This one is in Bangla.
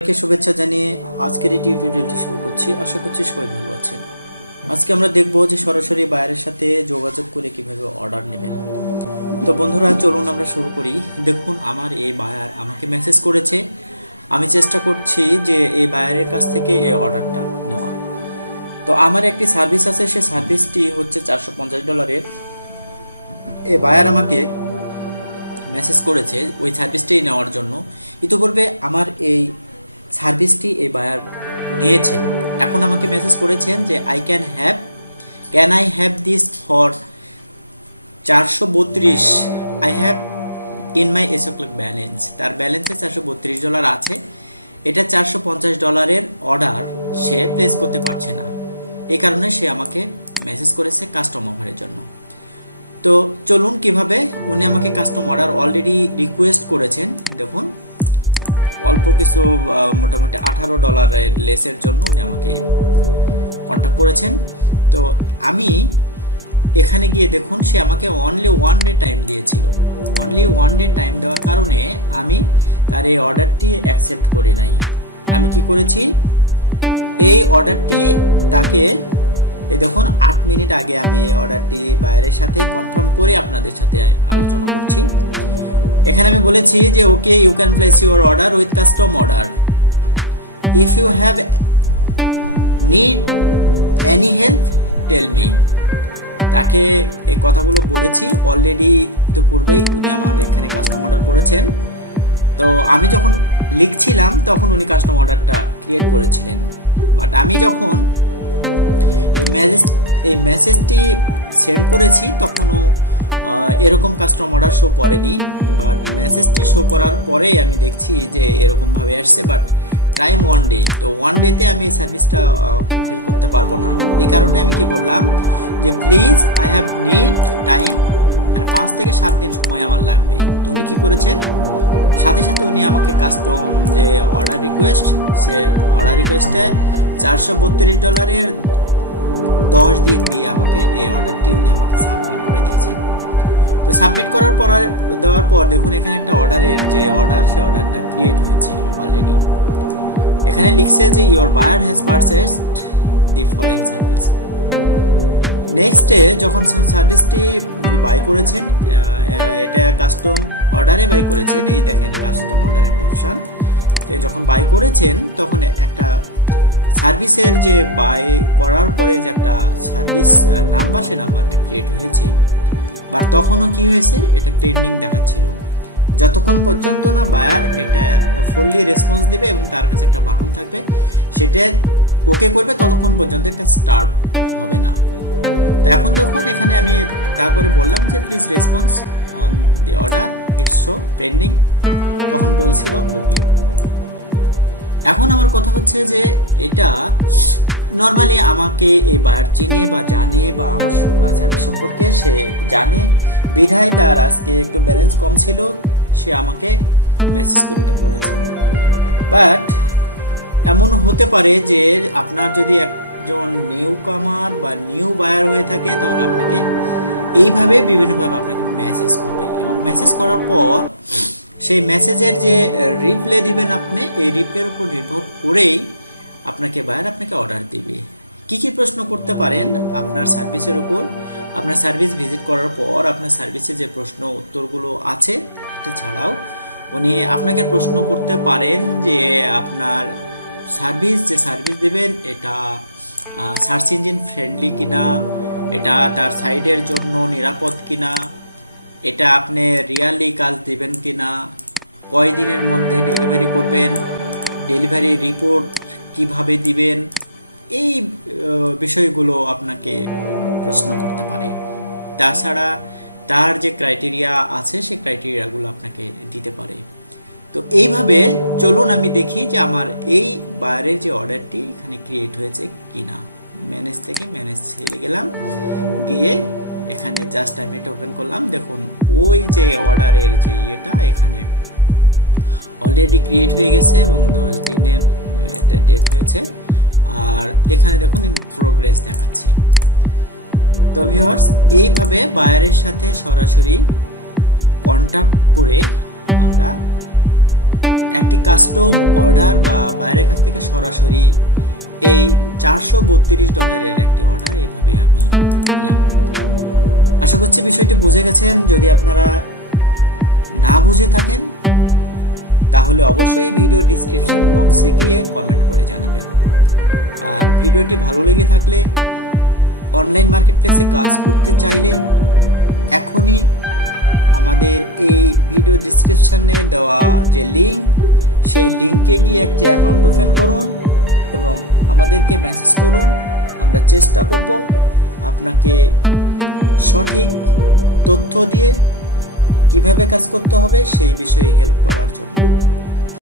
के शुभेच्छा जानिए आजकेर এই টিউটোরিয়ালটি শুরু করছি। আশা করছি সবাই ভালো আছেন। আজকে আমরা দেখব যে সরাসরি বায়ারের সাথে যোগাযোগ করে কিভাবে অর্ডার নেবেন। তো বন্ধুরা চলুন আমরা শুরু করি। দেখুন আমার এই বায়ার আমাকে মেসেজ করেছে, আমি চেষ্টা করছি যে এই বায়ারের কাছ থেকে এই অর্ডারটা নেওয়ার। তো আমার একটি সার্ভিস আছে, সেই সার্ভিসটি হচ্ছে $450 এই বায়ার আমাকে মেসেজ করেছে ওই সার্ভিসটি নেওয়ার জন্য। ইতিপূর্বে আমার এই সার্ভিসটি এই বায়ার নিয়েছেন, এখন আমাকে মেসেজ করেছেন যে can I have this for 432 I have in my Seoclerks balance. তার ব্যালেন্সে $432 আছে। এটা $450 অর্ডার সে প্লেস করতে পারছে না, এই কারণে সে আমাকে মেসেজ করেছে কাস্টম অফারের জন্য। তো চলুন কিভাবে উনি আমাকে কাস্টম অর্ডার অলরেডি রিকোয়েস্ট করেছেন। দেখুন অল্প কিছু মোটামুটি $18 লেসের জন্য উনি আমাকে কন্ট্যাক্ট করেছেন। তো আমি এখানে গিয়ে দেখুন সে আমাকে অনলি 1 ডে টাইম দিয়েছিল। অনলি 1 ডে টাইম দেওয়ার কারণে আমি তার এই অর্ডারটি অ্যাকসেপ্ট করি নাই। আমি কি করেছি, এই অর্ডারটি তাকে এই দেখুন 8 মিনিট আগে আমি এই অর্ডারটি বায়ারের সাথে কনফার্ম করে আপনাদের সাথে আলোচনা করছি। এখানে আমি বলেছি যে okay you can place your order with custom order if you have need any help tell me. তাকে এই কথাগুলো বলেছি অলরেডি, তো পূর্বেই উনি আমার এখানে কাস্টম অর্ডার করেছেন। তো আমি যখন লিখছিলাম তখন উনি কাস্টম অর্ডারটা ক্রিয়েট করেছিলেন, বাট আমি যখন এই মেসেজটি সেন্ড করেছি তখনও এরকম কাস্টম অর্ডার শো করেনি। বাট মেসেজটি শো করার পরে আমি দেখছি যে এরকমভাবে আসছে, বাট টাইম 1 ডে। তো 1 ডেতে আমি এই সার্ভিসটা ফুলফিল করতে পারবো না, এই কারণে আমি কি বললাম যে please I have need time, মানে 5 থেকে 7 দিন সময় আমার লাগবে। তো উনি কী করেছেন, সাথে সাথে উনি আমাকে কাস্টম যে অর্ডার রিকোয়েস্ট, সে অর্ডার রিকোয়েস্টে $432 10 দিন দিয়ে আমাকে এই অর্ডারটি উনি আমাকে সাবমিট করে দিয়েছেন। তো সাবমিট করার পর দেওয়ার পর দেখুন এখানে একটা অর্ডারের যে অর্ডার, সেই অর্ডারটা ক্রিয়েট হয়েছে অলরেডি। এখানে লিখছে যে your buyer has purchased the following service. নেক্সটে যখন সার্ভিসটি উনি বাই করেছেন, এটা কাস্টম অর্ডারে বাই করেছেন, এই দেখেন কাস্টম অর্ডার একটা অপশান। তো যখন বাই করেছেন তখন একটা সার্ভিসের যে বাই করার পরে যে একটা সার্ভিস নাম্বার, সে নাম্বারটা ক্রিয়েট হয়েছে। বাট তখনও কি হয়েছে, এটা পেন্ডিং দেখাচ্ছিল। যতক্ষণ পর্যন্ত না বায়ার এটা ফুললি রেসপন্স দেবে এবং তার কাছে একটা বাটন থাকবে, সেটা ওকে করবে, ততক্ষণ পর্যন্ত এটা স্টার্ট হবে না। তো এখন দেখুন এখানে আমি তারপরে বললাম যে please response on the order it's show pending, তখন বলছিল ওকে। এখন আমার কথা হচ্ছে যে এটা নর্মালি আমাকে এই বায়ার চিনে বা জানে বা আমার সার্ভিস সম্পর্কে সে জানে, বিধায় তার আজকে একটু ব্যালেন্স কম ছিল, সে আমাকে মেসেজ করতে পড়েছে। বাট এমন হতে পারে যে আপনার যদি একজন নিউ কামার বা নিউ বায়ার হয়ে থাকে, তাহলে আপনাকে এইভাবে বিভিন্নভাবে আপনাকে মেসেজ করবে, এবং মেসেজ করার পর সেই মেসেজের যে রিপ্লে দিবেন আপনি, এই রিপ্লের উপর নির্ভর করেই আপনাকে বায়ার আপনাকে অর্ডার দিবে। কি কি প্রশ্ন করতে পারেন আপনার সার্ভিসের উপর, আপনার সার্ভিস ভিজিট করার পর আপনার সার্ভিসে যে প্রশ্ন উত্তরগুলো আছে, এটা ছাড়াও উনি আপনাকে প্রশ্ন করতে পারেন যে আপনার যে সার্ভিস দেবেন এটা সার্চ ইঞ্জিন ফ্রেন্ডলি কিনা, এটা তার সাইডের জন্য নিরাপদ কিনা, এটা আপনি রিয়ালি কাজ দিবেন কিনা, কয় দিনের মধ্যে ডেলিভারি করবেন, ডেলিভারি রিপোর্ট কিভাবে দিবেন, এই বিষয়গুলো আপনাকে প্রশ্ন করতে পারে। তাছাড়া তার যে ক্রাইটেরিয়া আছে, সেই ক্রাইটেরিয়াগুলো আপনাকে দিতে পারে। তো এইভাবে চলুন আমি দেখি যে আমার এই বায়ারের যে অর্ডারটি এখানে ক্রিয়েট হয়েছে কিনা। ম্যানেজ থেকে ম্যানেজ ছেড়ে গেলাম, গিয়ে এখানে জাস্ট আমি এটা ওপেন করলাম। দেখুন ওই যে অর্ডারের যে ইয়েটা এখানে অলরেডি ক্রিয়েট হয়ে গেছে এবং 10 দিনের এটা ডেট হয়েছে। আর এখানে দেখুন ইন প্রোগ্রেস দেখাচ্ছে। তো ভিউয়ার্স, এইভাবে বায়ারের সাথে সরাসরি কন্ট্যাক্ট করে আমরা একটি কাস্টম অর্ডার বা বায়ারের কাছ থেকে সরাসরি এই $432 একটি অর্ডার এভাবে আমি দিলাম। আশা করছি বিষয়টি বুঝে গেছেন। যদি আপনারা না বুঝে থাকেন তাহলে অবশ্যই ভিডিও ডিসক্রিপশন বক্সে গিয়ে কমেন্ট করে জানাবেন। আর ভিডিওটি ভালো লেগে থাকলে অনলাইন মার্কেটপ্লেসে কাজ করতে চাইলে এখনই আমাদের এই ভিডিও ডিসক্রিপশনে দেওয়া যে লিঙ্ক, সেই লিঙ্কে গিয়ে একটি অ্যাকাউন্ট ওপেন করুন এবং আমাদেরকে মেসেজ করুন। আমরা চেষ্টা করব আপনাকে সঠিক তথ্য দিয়ে কিভাবে কাজ করতে হবে সেই বিষয়ে হেল্প করার জন্য।